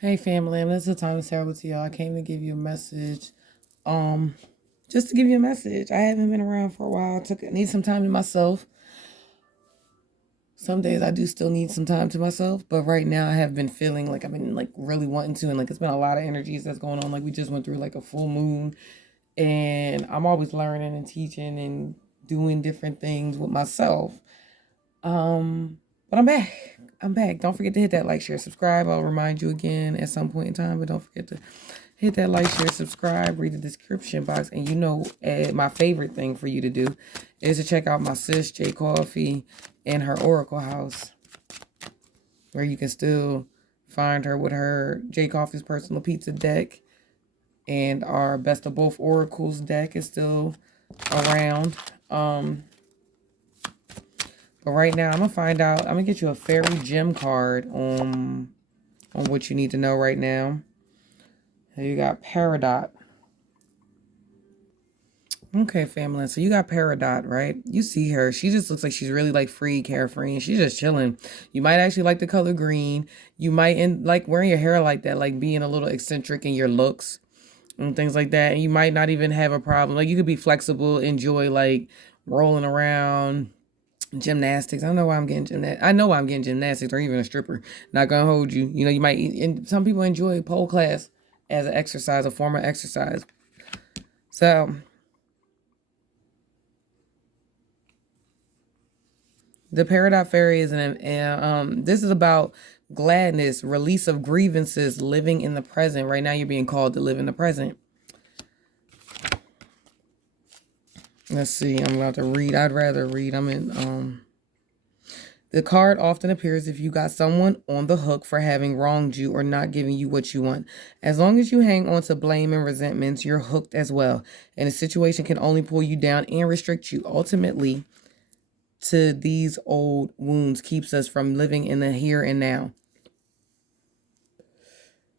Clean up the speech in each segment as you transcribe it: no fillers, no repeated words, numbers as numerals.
Hey family, this is the time to share with y'all. I came to give you a message. Um, just to give you a message. I haven't been around for a while. Need some time to myself. Some days I do still need some time to myself, but right now I have been feeling like I've been like really wanting to, and like it's been a lot of energies that's going on. Like we just went through like a full moon, and I'm always learning and teaching and doing different things with myself. Um, but I'm back. I'm back. Don't forget to hit that like, share, subscribe. I'll remind you again at some point in time, but don't forget to hit that like, share, subscribe, read the description box. And my favorite thing for you to do is to check out my sis, J Coffee, and her Oracle House, where you can still find her with her J Coffee's personal pizza deck. And our Best of Both Oracles deck is still around. But right now, I'm gonna get you a fairy gem card on what you need to know right now. So you got Peridot. Okay, family. So you got Peridot, right? You see her. She just looks like she's really like free, carefree, and she's just chilling. You might actually like the color green. You might like wearing your hair like that, like being a little eccentric in your looks and things like that. And you might not even have a problem. Like you could be flexible, enjoy like rolling around, gymnastics. I don't know why I'm getting gymnastics. I know why I'm getting gymnastics or even a stripper. Not gonna hold you. You know, you might. And some people enjoy pole class as an exercise, a form of exercise. So the Peridot Fairy is this is about gladness, release of grievances, living in the present. Right now, you're being called to live in the present. Let's see. I'm about to read. I'd rather read. I'm in. The card often appears if you got someone on the hook for having wronged you or not giving you what you want. As long as you hang on to blame and resentments, you're hooked as well. And the situation can only pull you down and restrict you. Ultimately, to these old wounds keeps us from living in the here and now.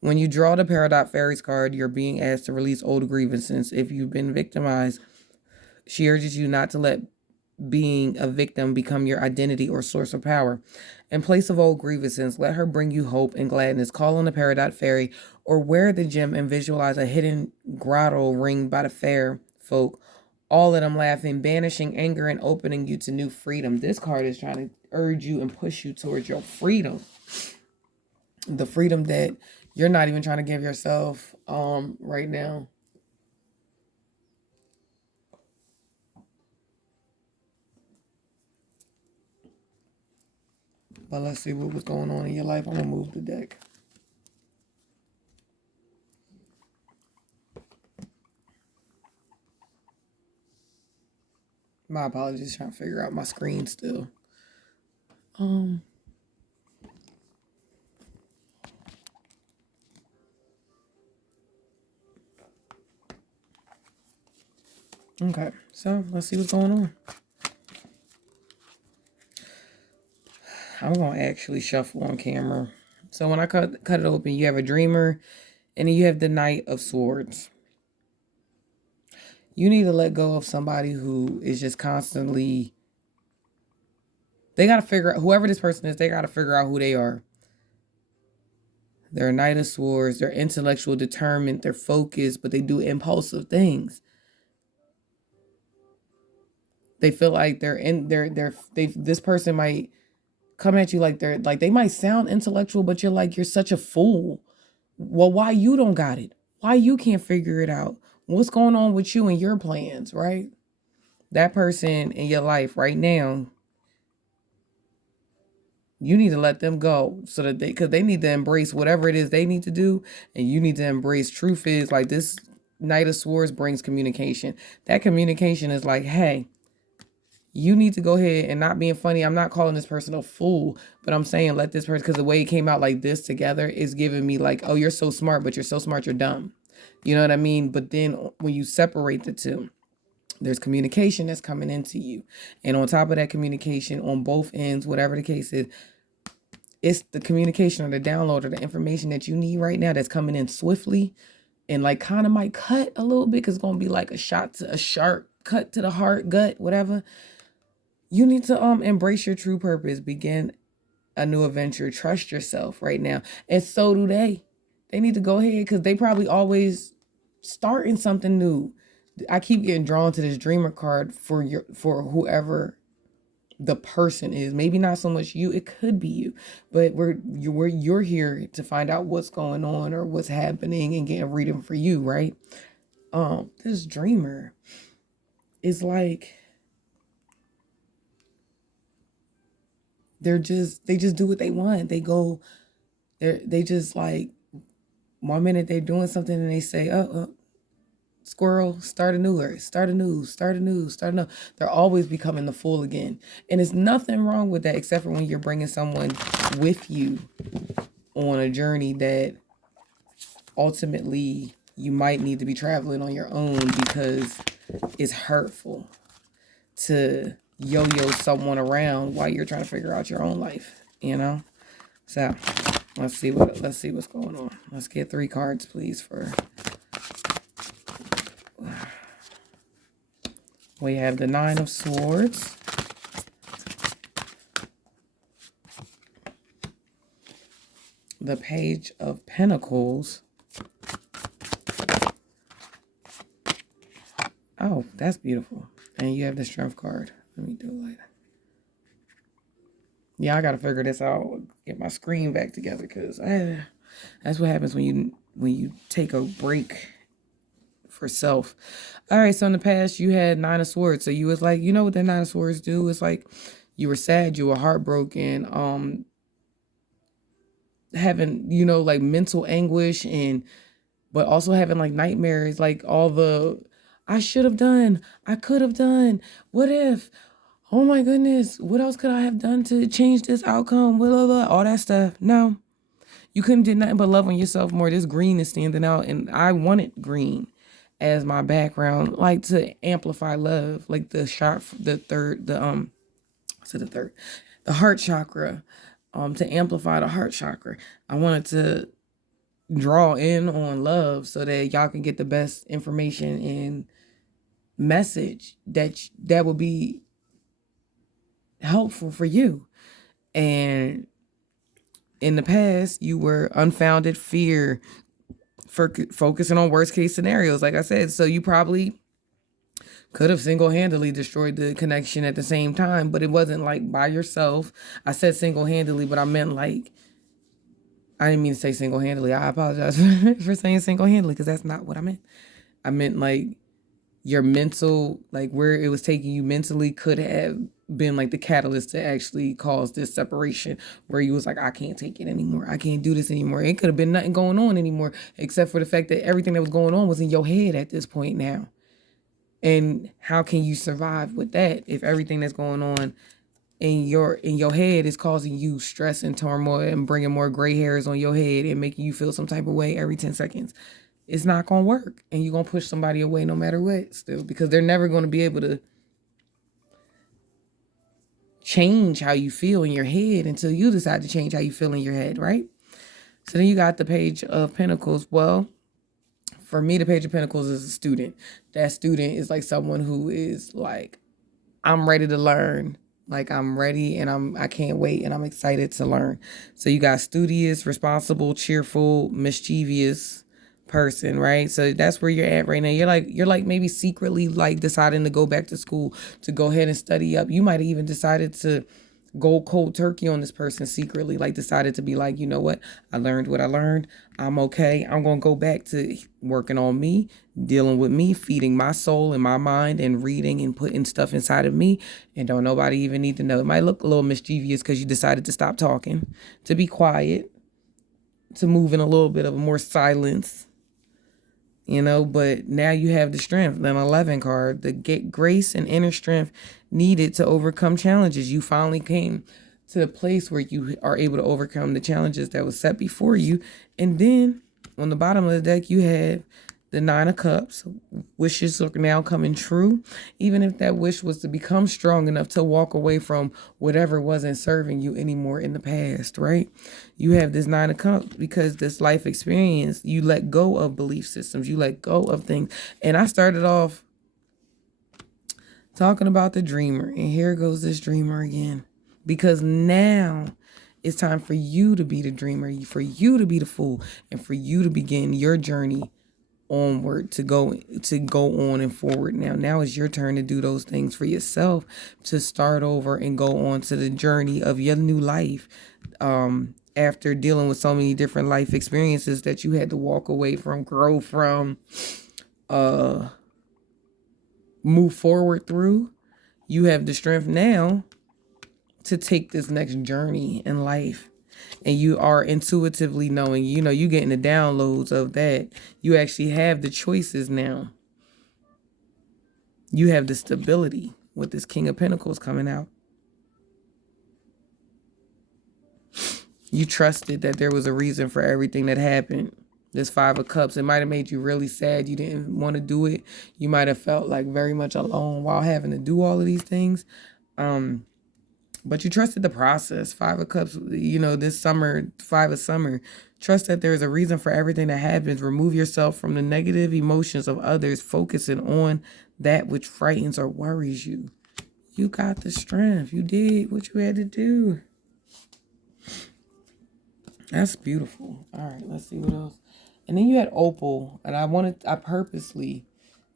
When you draw the Peridot Fairies card, you're being asked to release old grievances. If you've been victimized, she urges you not to let being a victim become your identity or source of power. In place of old grievances, let her bring you hope and gladness. Call on the Peridot Fairy or wear the gem and visualize a hidden grotto ringed by the fair folk. All of them laughing, banishing anger and opening you to new freedom. This card is trying to urge you and push you towards your freedom. The freedom that you're not even trying to give yourself right now. But let's see what was going on in your life. I'm going to move the deck. My apologies, trying to figure out my screen still. Okay, so let's see what's going on. I'm going to actually shuffle on camera. So when I cut it open, you have a dreamer and then you have the Knight of Swords. You need to let go of somebody who is just constantly, they got to figure out, whoever this person is, they got to figure out who they are. They're a Knight of Swords, they're intellectual, determined, they're focused, but they do impulsive things. They feel like this person might come at you like they might sound intellectual, but you're such a fool. Well, why you don't got it? Why you can't figure it out? What's going on with you and your plans, right? That person in your life right now, you need to let them go so that because they need to embrace whatever it is they need to do, and you need to embrace truth is like this Knight of Swords brings communication. That communication is like, hey, you need to go ahead and not being funny. I'm not calling this person a fool, but I'm saying let this person, because the way it came out like this together is giving me like, oh, you're so smart, but you're so smart, you're dumb. You know what I mean? But then when you separate the two, there's communication that's coming into you. And on top of that communication on both ends, whatever the case is, it's the communication or the download or the information that you need right now that's coming in swiftly and like kind of might cut a little bit because it's going to be like a sharp cut to the heart, gut, whatever. You need to embrace your true purpose, begin a new adventure, trust yourself right now. And so do they. They need to go ahead because they probably always starting something new. I keep getting drawn to this dreamer card for whoever the person is. Maybe not so much you, it could be you, but you're here to find out what's going on or what's happening and get a reading for you, right? This dreamer is like they just do what they want. They just like 1 minute they're doing something and they say, squirrel, start anew, start anew, start anew, start anew. They're always becoming the fool again. And there's nothing wrong with that except for when you're bringing someone with you on a journey that ultimately you might need to be traveling on your own because it's hurtful to yo-yo someone around while you're trying to figure out your own life, you know? So let's see what's going on. Let's get 3 cards, please, for we have the 9 of Swords, the Page of Pentacles. Oh, that's beautiful. And you have the Strength card. Let me do it like that. Yeah, I gotta figure this out. Get my screen back together because that's what happens when you take a break for self. All right, so in the past you had 9 of Swords. So you was like, you know what the 9 of Swords do? It's like you were sad, you were heartbroken, having, like mental anguish but also having like nightmares, like all the I should have done, I could have done, what if, oh my goodness, what else could I have done to change this outcome, blah, blah, blah, all that stuff. No, you couldn't do nothing but love on yourself more. This green is standing out, and I wanted green as my background, like to amplify love, like the heart chakra, to amplify the heart chakra. I wanted to draw in on love so that y'all can get the best information and message that will be helpful for you. And in the past, you were unfounded fear for focusing on worst case scenarios, like I said. So you probably could have single-handedly destroyed the connection at the same time, but it wasn't like by yourself. I said single-handedly, but I meant like, I didn't mean to say single-handedly. I apologize for saying single-handedly because that's not what I meant. I meant like your mental, like where it was taking you mentally could have been like the catalyst to actually cause this separation where you was like, I can't take it anymore. I can't do this anymore. It could have been nothing going on anymore except for the fact that everything that was going on was in your head at this point now. And how can you survive with that if everything that's going on in your head is causing you stress and turmoil and bringing more gray hairs on your head and making you feel some type of way every 10 seconds? It's not going to work. And you're going to push somebody away no matter what still, because they're never going to be able to change how you feel in your head until you decide to change how you feel in your head, right? So then you got the Page of Pentacles. Well, for me, the Page of Pentacles is a student. That student is like someone who is like, I'm ready to learn. Like I'm ready and I can't wait and I'm excited to learn. So you got studious, responsible, cheerful, mischievous person, right? So that's where you're at right now. You're like maybe secretly like deciding to go back to school, to go ahead and study up. You might have even decided to go cold turkey on this person secretly, like decided to be like, you know what? I learned what I learned. I'm okay. I'm going to go back to working on me, dealing with me, feeding my soul and my mind and reading and putting stuff inside of me. And don't nobody even need to know. It might look a little mischievous because you decided to stop talking, to be quiet, to move in a little bit of more silence. But now you have the strength, the 11 card, the grace and inner strength needed to overcome challenges. You finally came to the place where you are able to overcome the challenges that was set before you. And then on the bottom of the deck, you have the 9 of Cups. Wishes are now coming true. Even if that wish was to become strong enough to walk away from whatever wasn't serving you anymore in the past, right? You have this 9 of Cups because this life experience, you let go of belief systems. You let go of things. And I started off talking about the dreamer. And here goes this dreamer again. Because now It's time for you to be the dreamer, for you to be the fool, and for you to begin your journey onward, to go on and forward. Now is your turn to do those things for yourself, to start over and go on to the journey of your new life, after dealing with so many different life experiences that you had to walk away from, grow from, move forward through. You have the strength now to take this next journey in life. And you are intuitively knowing, you getting the downloads of that. You actually have the choices now. You have the stability with this King of Pentacles coming out. You trusted that there was a reason for everything that happened. This Five of Cups, it might have made you really sad. You didn't want to do it. You might have felt like very much alone while having to do all of these things. But you trusted the process. Five of Cups, this summer, Five of Summer. Trust that there is a reason for everything that happens. Remove yourself from the negative emotions of others, focusing on that which frightens or worries you. You got the strength. You did what you had to do. That's beautiful. All right, let's see what else. And then you had Opal, and I purposely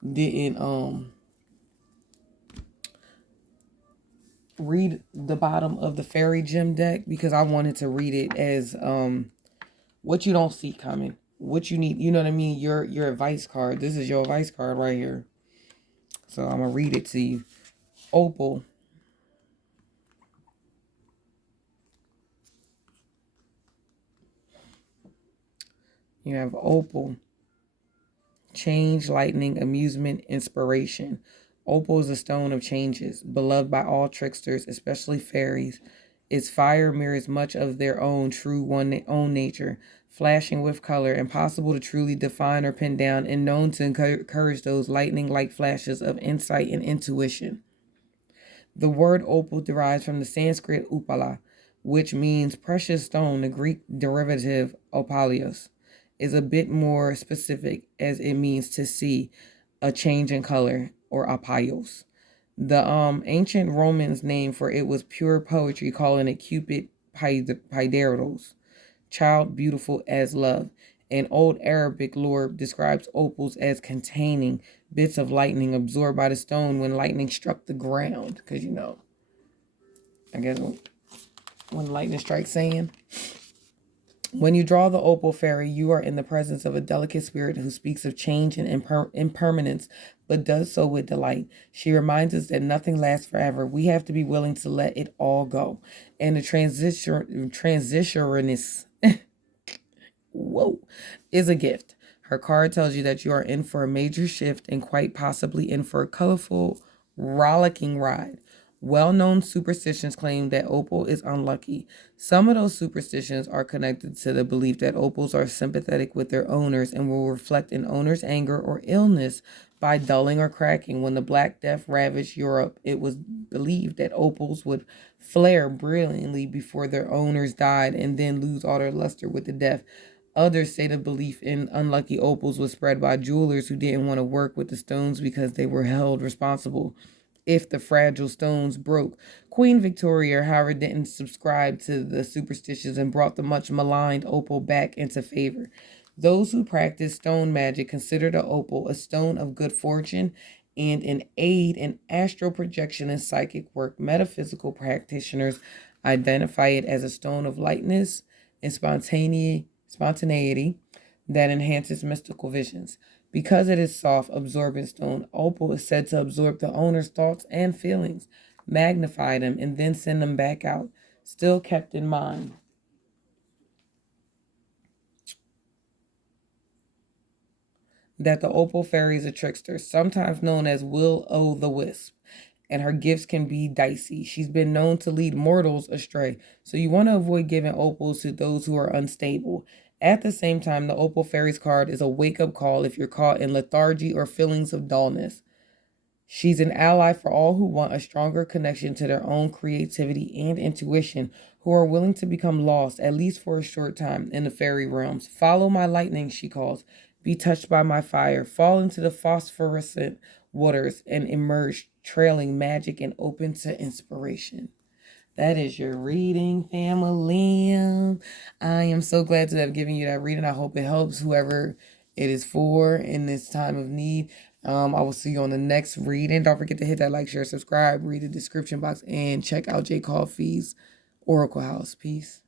didn't read the bottom of the fairy gem deck because I wanted to read it as what you don't see coming, what you need, you know what I mean? Your advice card. This is your advice card right here. So I'm gonna read it to you. Opal. You have Opal. Change, lightning, amusement, inspiration. Opal is a stone of changes, beloved by all tricksters, especially fairies. Its fire mirrors much of their own own nature, flashing with color, impossible to truly define or pin down, and known to encourage those lightning-like flashes of insight and intuition. The word opal derives from the Sanskrit upala, which means precious stone. The Greek derivative opalios is a bit more specific, as it means to see a change in color, or apaios. The ancient Romans name for it was pure poetry, calling it Cupid Paideros, child beautiful as love. An old Arabic lore describes opals as containing bits of lightning absorbed by the stone when lightning struck the ground. Because, I guess when lightning strikes sand. When you draw the opal fairy, you are in the presence of a delicate spirit who speaks of change and impermanence, but does so with delight. She reminds us that nothing lasts forever. We have to be willing to let it all go. And the transitionist is a gift. Her card tells you that you are in for a major shift and quite possibly in for a colorful, rollicking ride. Well-known superstitions claim that opal is unlucky. Some of those superstitions are connected to the belief that opals are sympathetic with their owners and will reflect an owner's anger or illness by dulling or cracking. When the Black Death ravaged Europe, it was believed that opals would flare brilliantly before their owners died and then lose all their luster with the death. Others say the belief in unlucky opals was spread by jewelers who didn't want to work with the stones because they were held responsible if the fragile stones broke. Queen Victoria, however, didn't subscribe to the superstitions and brought the much maligned opal back into favor. Those who practice stone magic consider the opal a stone of good fortune and an aid in astral projection and psychic work. Metaphysical practitioners identify it as a stone of lightness and spontaneity that enhances mystical visions. Because it is soft, absorbent stone, opal is said to absorb the owner's thoughts and feelings, magnify them, and then send them back out, still kept in mind. That the opal fairy is a trickster, sometimes known as Will-o'-the-Wisp, and her gifts can be dicey. She's been known to lead mortals astray, so you want to avoid giving opals to those who are unstable. At the same time, the Opal Fairies card is a wake-up call if you're caught in lethargy or feelings of dullness. She's an ally for all who want a stronger connection to their own creativity and intuition, who are willing to become lost, at least for a short time, in the fairy realms. Follow my lightning, she calls. Be touched by my fire. Fall into the phosphorescent waters and emerge, trailing magic and open to inspiration. That is your reading, Famalam. I am so glad to have given you that reading. I hope it helps whoever it is for in this time of need. I will see you on the next reading. Don't forget to hit that like, share, subscribe, read the description box, and check out J. Coffee's Oracle House. Peace.